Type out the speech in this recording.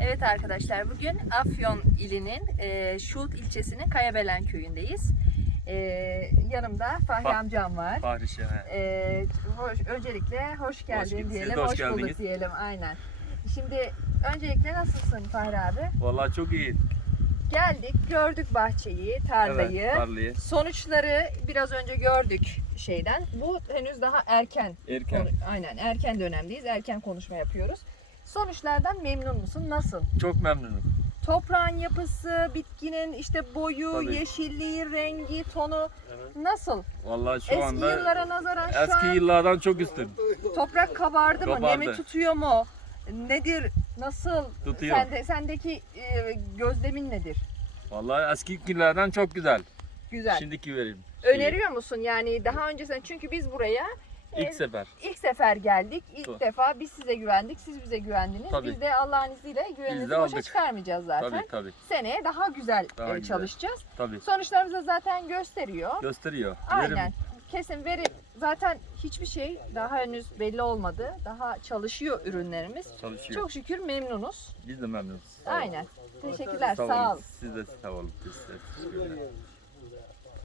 Evet arkadaşlar bugün Afyon ilinin e, Şulut ilçesinin Kayabelen köyündeyiz. E, yanımda Fahri Fah- amcam var. Fahri Şener. E, hoş, öncelikle hoş geldin. Siz diyelim, de hoş hoş, bulduk diyelim aynen. Şimdi öncelikle nasılsın Fahri abi? Vallahi çok iyi. Geldik, gördük bahçeyi, tarlayı. Evet, tarlayı. Sonuçları biraz önce gördük şeyden. Bu henüz daha erken. Erken. Konu- Aynen erken dönemdeyiz. Erken konuşma yapıyoruz. Sonuçlardan memnun musun? Nasıl? Çok memnunum. Toprağın yapısı, bitkinin işte boyu, Tabii. yeşilliği, rengi, tonu nasıl? Vallahi şu Eski anda yıllara nazaran şu eski an yıllardan çok üstün. toprak kabardı mı? Kabardı. Nemi tutuyor mu? Nedir? Nasıl? Tutuyor. Sende, sendeki e, gözlemin nedir? Vallahi eski günlerden çok güzel. Güzel. Şimdiki verim. Öneriyor musun yani daha öncesinden çünkü biz buraya İlk sefer. ilk sefer geldik. İlk Tabii. defa biz size güvendik, siz bize güvendiniz. Tabii. Biz de Allah'ın izniyle güveninizi de boşa aldık. çıkarmayacağız zaten. Tabii tabii. Seneye daha güzel Daha e, güzel. çalışacağız. Tabii. Sonuçlarımız da zaten gösteriyor. Gösteriyor. Aynen. Verim Kesin veri zaten hiçbir şey daha henüz belli olmadı. Daha çalışıyor ürünlerimiz. çalışıyor. Çok şükür memnunuz. Biz de memnunuz. Sağ olun. Aynen. Teşekkürler. Sağ Sağ olun. olun. Siz de sağ olun. Biz de teşekkür ederim.